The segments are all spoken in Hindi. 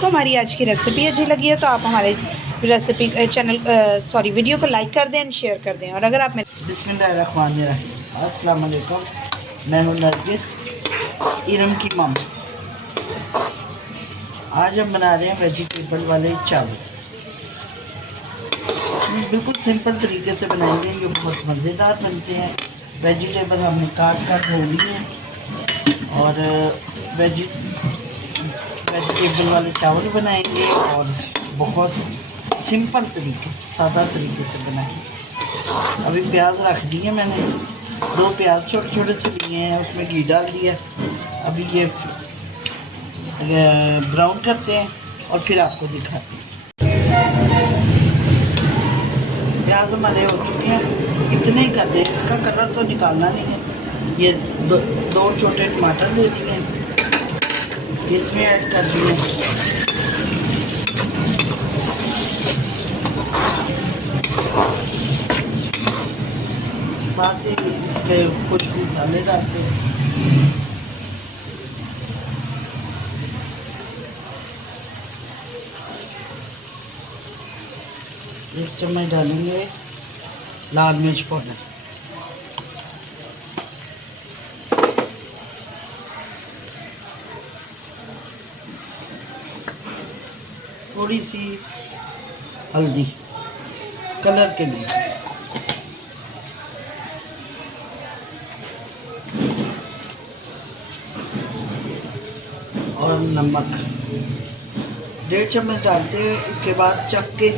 तो हमारी आज की रेसिपी अच्छी लगी है तो आप हमारे रेसिपी चैनल वीडियो को लाइक कर दें, शेयर कर दें। और अगर आप बिस्मिल्लाहिर्रहमानिर्रहीम। अस्सलाम वालेकुम। मैं हूं नरगिस, इरम की मम। आज हम बना रहे हैं वेजिटेबल वाले चावल। बिल्कुल सिंपल तरीके से बनाएंगे, ये बहुत मज़ेदार बनते हैं। वेजिटेबल हमने काट कर धो लिए हैं और वेजिटेबल वाले चावल बनाएंगे और बहुत सिंपल तरीके, सादा तरीके से बनाएंगे। अभी प्याज रख दिए मैंने, 2 प्याज छोटे छोटे से लिए हैं, उसमें घी डाल दिया। अभी ये ब्राउन करते हैं और फिर आपको दिखाते हैं। प्याज हमारे हो चुके हैं, इतने ही करने हैं, इसका कलर तो निकालना नहीं है। ये दो छोटे टमाटर ले लिए, इसमें ऐड कर दिए। साथ ही इसमें कुछ मसाले डालते हैं। एक चम्मच डालेंगे लाल मिर्च पाउडर, थोड़ी सी हल्दी कलर के लिए, और नमक 1.5 चम्मच डालते हैं। इसके बाद चख के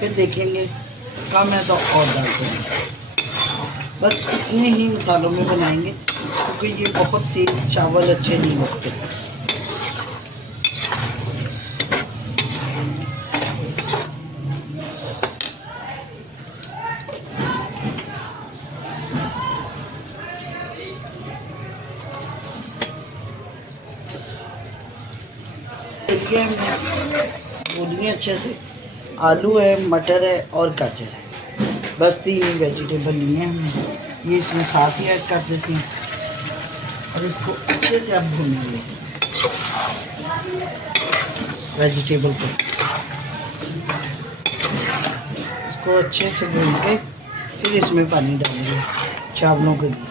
फिर देखेंगे, कम है तो और डालते हैं। बस इतने ही मसालों में बनाएंगे क्योंकि ये बहुत तेज चावल अच्छे नहीं लगते। बोलिए अच्छे से, आलू है, मटर है और गाजर है, बस 3 वेजिटेबल लिए हैं हमने। ये इसमें साथ ही ऐड कर देते हैं और इसको अच्छे से अब भूनेंगे वेजिटेबल को। इसको अच्छे से भून के फिर इसमें पानी डालेंगे चावलों के लिए।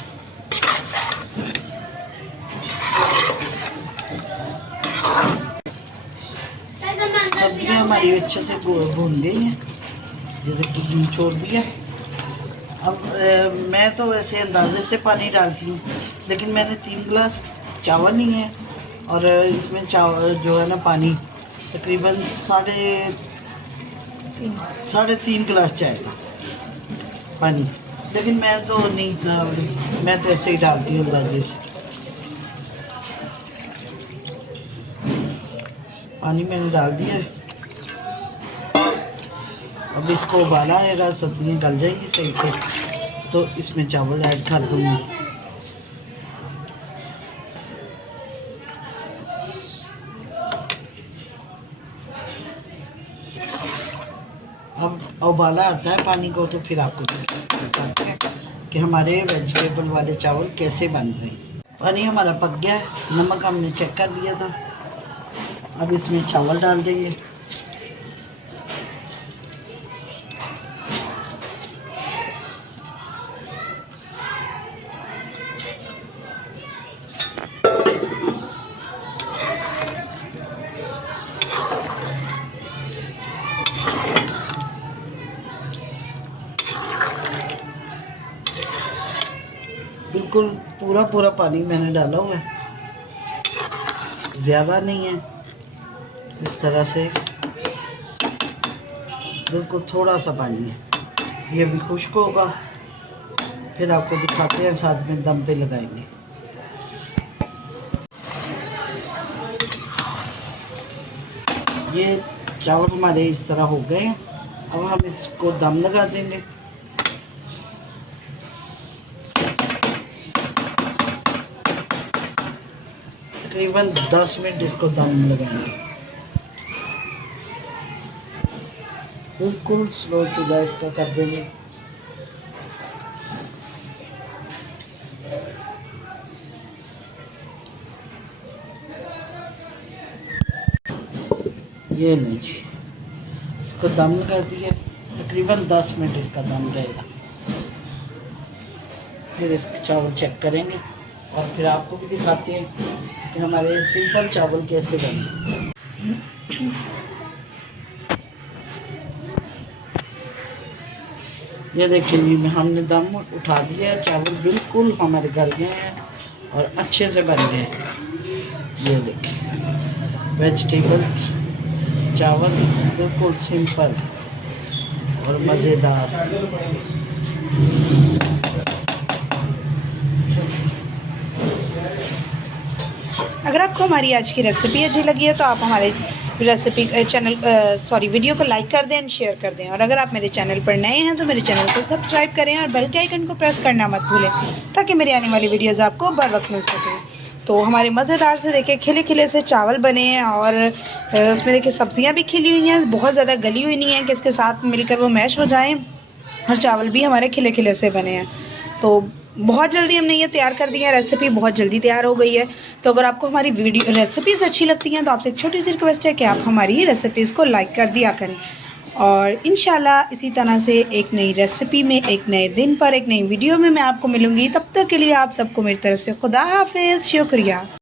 सब्जियां हमारी अच्छे से भून गई हैं, जैसे कि घी छोड़ दिया। अब मैं तो वैसे अंदाजे से पानी डालती हूँ, लेकिन मैंने 3 गिलास चावल लिए हैं और इसमें चावल जो है ना, पानी तकरीबन साढ़े तीन गिलास चाय का पानी। लेकिन मैं तो नहीं, मैं तो ऐसे ही डालती हूँ अंदाजे से। पानी मैंने डाल दिया है। अब इसको उबाला आएगा, सब्जियां गल जाएंगी सही से, तो इसमें चावल ऐड कर दूंगी। अब उबाला आता है पानी को, तो फिर आपको बताते हैं कि हमारे वेजिटेबल वाले चावल कैसे बन रहे हैं। पानी हमारा पक गया है, नमक हमने चेक कर लिया था। अब इसमें चावल डाल देंगे। बिल्कुल पूरा पानी मैंने डाला हुआ है, ज़्यादा नहीं है। इस तरह से बिल्कुल थोड़ा सा पानी है, ये भी खुश्क होगा। फिर आपको दिखाते हैं, साथ में दम पे लगाएंगे। ये चावल हमारे इस तरह हो गए हैं। अब हम इसको दम लगा देंगे। तकरीबन 10 मिनट इसको दम लगाएंगे। बिल्कुल स्लो चूल्हा इसका कर देंगे। ये नहीं जी, इसको दम लगा दिया, तकरीबन 10 मिनट इसका दम रहेगा। फिर इसके चावल चेक करेंगे और फिर आपको भी दिखाते हैं कि हमारे सिंपल चावल कैसे बने। ये देखिए जी, हमने दम उठा दिया, चावल बिल्कुल हमारे गल गए हैं और अच्छे से बन गए हैं। ये देखिए वेजिटेबल चावल बिल्कुल सिंपल और मज़ेदार। अगर आपको हमारी आज की रेसिपी अच्छी लगी है तो आप हमारे रेसिपी वीडियो को लाइक कर दें एंड शेयर कर दें। और अगर आप मेरे चैनल पर नए हैं तो मेरे चैनल को सब्सक्राइब करें और बेल के आइकन को प्रेस करना मत भूलें, ताकि मेरी आने वाली वीडियोज़ आपको बर वक्त मिल सकें। तो हमारे मज़ेदार से देखिए खिले खिले से चावल बने हैं और उसमें देखिए सब्जियां भी खिली हुई हैं, बहुत ज़्यादा गली हुई नहीं है कि इसके साथ मिलकर वो मैश हो जाएं, और चावल भी हमारे खिले खिले से बने हैं। तो बहुत जल्दी हमने ये तैयार कर दिया, रेसिपी बहुत जल्दी तैयार हो गई है। तो अगर आपको हमारी वीडियो रेसिपीज़ अच्छी लगती हैं तो आपसे एक छोटी सी रिक्वेस्ट है कि आप हमारी रेसिपीज़ को लाइक कर दिया करें। और इंशाल्लाह इसी तरह से एक नई रेसिपी में, एक नए दिन पर, एक नई वीडियो में मैं आपको मिलूँगी। तब तक के लिए आप सबको मेरी तरफ से खुदा हाफिज़, शुक्रिया।